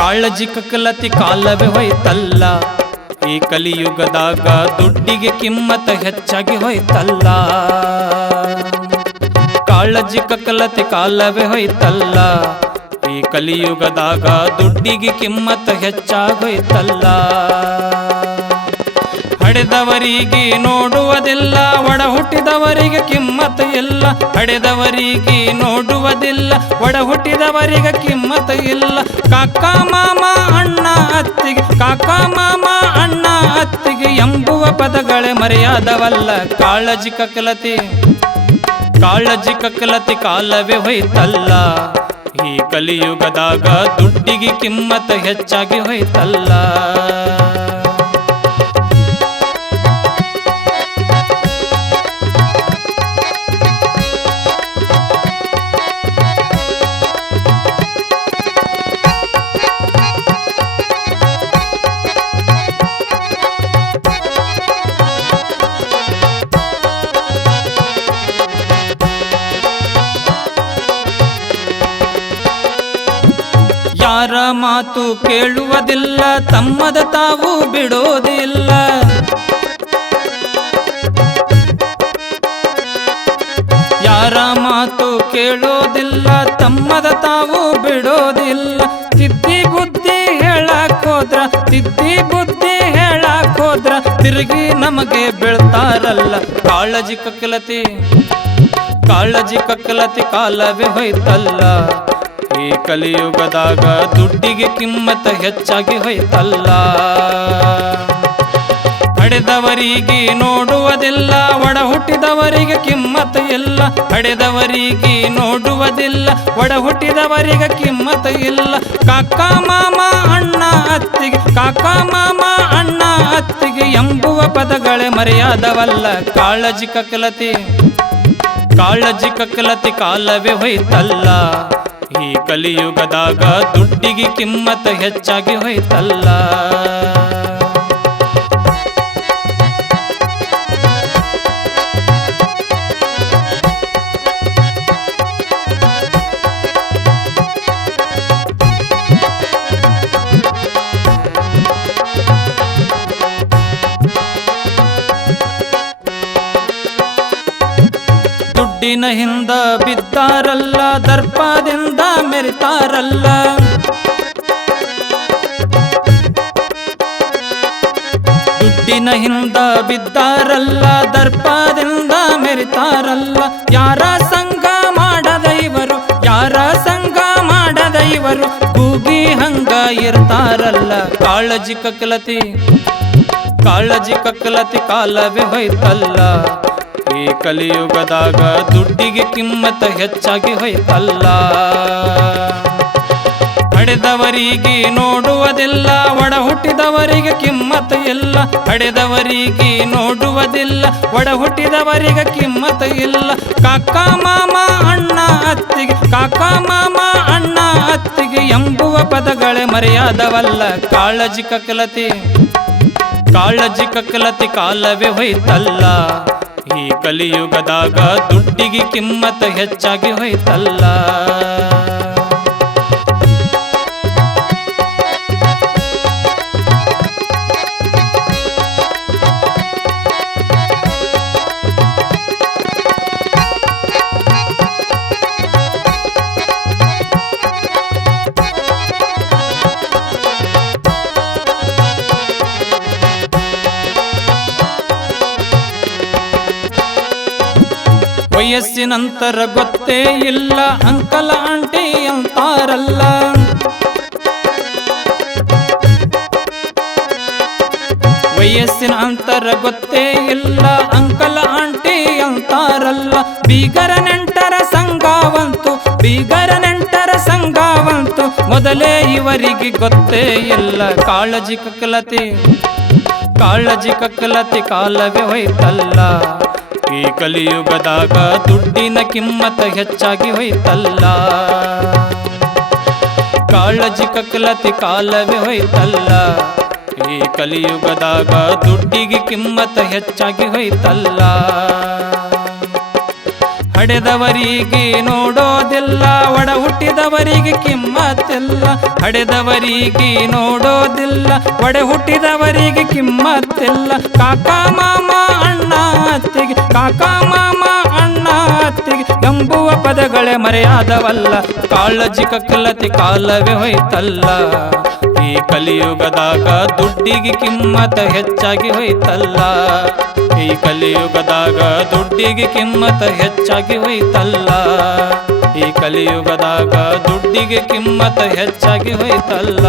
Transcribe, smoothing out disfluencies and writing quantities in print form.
ಕಾಳಜಿ ಕಕ್ಕಲತಿ ಕಾಲವೇ ಹೋಯ್ತಲ್ಲ, ಈ ಕಲಿಯುಗದಾಗ ದುಡ್ಡಿಗೆ ಕಿಮ್ಮತ್ತ ಹೆಚ್ಚಾಗಿ ಹೋಯ್ತಲ್ಲ. ಕಾಳಜಿ ಕಕ್ಕಲತಿ ಕಾಲವೇ ಹೋಯ್ತಲ್ಲ, ಈ ಕಲಿಯುಗದಾಗ ದುಡ್ಡಿಗೆ ಕಿಮ್ಮತ್ತ ಹೆಚ್ಚಾಗಿ ಹೋಯ್ತಲ್ಲ. ಹಡೆದವರಿಗೆ ನೋಡುವುದಿಲ್ಲ, ಒಡ ಹುಟ್ಟಿದವರಿಗೆ ಕಿಮ್ಮತ್ತು ಇಲ್ಲ. ಹಡೆದವರಿಗೆ ನೋಡುವುದಿಲ್ಲ, ಒಡ ಹುಟ್ಟಿದವರಿಗೆ ಕಿಮ್ಮತ್ತು ಇಲ್ಲ. ಕಾಕ ಮಾಮ ಅಣ್ಣ ಅತ್ತಿಗೆ, ಕಾಕ ಮಾಮ ಅಣ್ಣ ಅತ್ತಿಗೆ ಎಂಬುವ ಪದಗಳೇ ಮರೆಯಾದವಲ್ಲ. ಕಾಳಜಿ ಕಕ್ಕಲತಿ ಕಾಳಜಿ ಕಕ್ಕಲತಿ ಕಾಲವೇ ಹೋಯ್ತಲ್ಲ, ಈ ಕಲಿಯುಗದಾಗ ದುಡ್ಡಿಗೆ ಕಿಮ್ಮತ್ತು ಹೆಚ್ಚಾಗಿ ಹೋಯ್ತಲ್ಲ. ಯಾರ ಮಾತು ಕೇಳುವುದಿಲ್ಲ, ತಮ್ಮದ ತಾವು ಬಿಡೋದಿಲ್ಲ. ಯಾರ ಮಾತು ಕೇಳೋದಿಲ್ಲ, ತಮ್ಮದ ತಾವು ಬಿಡೋದಿಲ್ಲ. ತಿದ್ದಿ ಬುದ್ಧಿ ಹೇಳಕ್ ಹೋದ್ರ, ತಿದ್ದಿ ಬುದ್ಧಿ ಹೇಳಕ್ ಹೋದ್ರ ತಿರುಗಿ ನಮಗೆ ಬೀಳ್ತಾರಲ್ಲ. ಕಾಳಜಿ ಕಕ್ಕಲತಿ ಕಾಳಜಿ ಕಕ್ಕಲತಿ ಕಾಲವೇ ಹೋಯ್ತಲ್ಲ, ಈ ಕಲಿಯುಗದಾಗ ದುಡ್ಡಿಗೆ ಕಿಮ್ಮತ್ತ ಹೆಚ್ಚಾಗಿ ಹೋಯ್ತಲ್ಲ. ಹಡೆದವರಿಗೆ ನೋಡುವುದಿಲ್ಲ, ಒಡ ಹುಟ್ಟಿದವರಿಗೆ ಕಿಮ್ಮತ್ತು ಇಲ್ಲ. ಹಡೆದವರಿಗೆ ನೋಡುವುದಿಲ್ಲ, ಒಡ ಹುಟ್ಟಿದವರಿಗೆ ಕಿಮ್ಮತ್ತು ಇಲ್ಲ. ಕಾಕ ಮಾಮ ಅಣ್ಣ ಅತ್ತಿಗೆ, ಕಾಕ ಮಾಮ ಅಣ್ಣ ಅತ್ತಿಗೆ ಎಂಬುವ ಪದಗಳೇ ಮರೆಯಾದವಲ್ಲ. ಕಾಳಜಿ ಕಕ್ಕಲತಿ ಕಾಳಜಿ ಕಕ್ಕಲತಿ ಕಾಲವೇ ಹೋಯ್ತಲ್ಲ, ಈ ಕಲಿಯುಗದಾಗ ದುಡ್ಡಿಗೆ ಕಿಮ್ಮತ್ತ ಹೆಚ್ಚಾಗಿ ಹೋಯ್ತಲ್ಲ. ದುಡ್ಡಿನ ಹಿಂದ ಬಿದ್ದಾರಲ್ಲ, ದರ್ಪದಿಂದ ಮೆರಿತಾರಲ್ಲ. ದುಡ್ಡಿನ ಹಿಂದ ಬಿದ್ದಾರಲ್ಲ, ದರ್ಪದಿಂದ ಮೆರಿತಾರಲ್ಲ. ಯಾರ ಸಂಘ ಮಾಡದ ಇವರು, ಯಾರ ಸಂಘ ಮಾಡದ ಇವರು ಕೂಗಿ ಹಂಗ ಇರ್ತಾರಲ್ಲ. ಕಾಳಜಿ ಕಕ್ಕಲತಿ ಕಾಳಜಿ ಕಕ್ಕಲತಿ ಕಾಲವೇ ಹೋಯ್ತಲ್ಲ, ಈ ಕಲಿಯುಗದಾಗ ದುಡ್ಡಿಗೆ ಕಿಮ್ಮತ್ತ ಹೆಚ್ಚಾಗಿ ಹೋಯ್ತಲ್ಲ. ಹಡೆದವರಿಗೆ ನೋಡುವುದಿಲ್ಲ, ಒಡ ಹುಟ್ಟಿದವರಿಗೆ ಕಿಮ್ಮತ್ತು ಇಲ್ಲ. ಹಡೆದವರಿಗೆ ನೋಡುವುದಿಲ್ಲ, ಒಡ ಹುಟ್ಟಿದವರಿಗೆ ಕಿಮ್ಮತ್ತು ಇಲ್ಲ. ಕಾಕ ಮಾಮ ಅಣ್ಣ ಅತ್ತಿಗೆ, ಕಾಕ ಮಾಮ ಅಣ್ಣ ಅತ್ತಿಗೆ ಎಂಬುವ ಪದಗಳೇ ಮರೆಯಾದವಲ್ಲ. ಕಾಳಜಿ ಕಕ್ಕಲತಿ ಕಾಳಜಿ ಕಕ್ಕಲತಿ ಕಾಲವೇ ಹೋಯ್ತಲ್ಲ, ಈ ಕಲಿಯುಗದಾಗ ದುಡ್ಡಿಗೆ ಕಿಮ್ಮತ್ತ ಹೆಚ್ಚಾಗಿ ಹೋಯ್ತಲ್ಲ. ವಯಸ್ಸಿನಂತರ ಗೊತ್ತೇ ಇಲ್ಲ, ಅಂಕಲ್ ಆಂಟಿ ಅಂತಾರಲ್ಲ. ವಯಸ್ಸಿನ ಅಂತರ ಗೊತ್ತೇ ಇಲ್ಲ, ಅಂಕಲ್ ಆಂಟಿ ಅಂತಾರಲ್ಲ. ಬೀಗರ ನೆಂಟರ ಸಂಘವಂತು, ಬೀಗರ ನೆಂಟರ ಸಂಘವಂತು ಮೊದಲೇ ಇವರಿಗೆ ಗೊತ್ತೇ ಇಲ್ಲ. ಕಾಳಜಿ ಕಕ್ಕಲತಿ ಕಾಳಜಿ ಕಕ್ಕಲತಿ ಕಾಲವೇ ಹೋಯ್ತಲ್ಲ, ಈ ಕಲಿಯುಗದಾಗ ದುಡ್ಡಿನ ಕಿಮ್ಮತ್ತ ಹೆಚ್ಚಾಗಿ ಹೋಯ್ತಲ್ಲ. ಕಾಳಜಿ ಕಕ್ಕಲತಿ ಕಾಲವೇ ಹೋಯ್ತಲ್ಲ, ಈ ಕಲಿಯುಗದಾಗ ದುಡ್ಡಿಗೆ ಕಿಮ್ಮತ್ತ ಹೆಚ್ಚಾಗಿ ಹೋಯ್ತಲ್ಲ. ಹಡೆದವರಿಗೆ ನೋಡೋದಿಲ್ಲ ಒಡ ಹುಟ್ಟಿದವರಿಗೆ ಕಿಮ್ಮತ್ತಿಲ್ಲ ಹಡೆದವರಿಗೆ ನೋಡೋದಿಲ್ಲ ಒಡ ಹುಟ್ಟಿದವರಿಗೆ ಕಿಮ್ಮತ್ತಿಲ್ಲ ಕಾಕ ಮಾಮ ಅಣ್ಣ ಅತ್ತಿಗೆ ಕಾಕ ಮಾಮ ಅಣ್ಣ ಅತ್ತಿಗೆ ಎಂಬುವ ಪದಗಳೇ ಮರೆಯಾದವಲ್ಲ ಕಾಳಜಿ ಕಕ್ಕಲತಿ ಕಾಲವೇ ಹೋಯ್ತಲ್ಲ ಈ ಕಲಿಯುಗದಾಗ ದುಡ್ಡಿಗೆ ಕಿಮ್ಮತ ಹೆಚ್ಚಾಗಿ ಹೋಯ್ತಲ್ಲ ಈ ಕಲಿಯುಗದಾಗ ದುಡ್ಡಿಗೆ ಕಿಮ್ಮತ ಹೆಚ್ಚಾಗಿ ಹೋಯ್ತಲ್ಲ ಈ ಕಲಿಯುಗದಾಗ ದುಡ್ಡಿಗೆ ಕಿಮ್ಮತ ಹೆಚ್ಚಾಗಿ ಹೋಯ್ತಲ್ಲ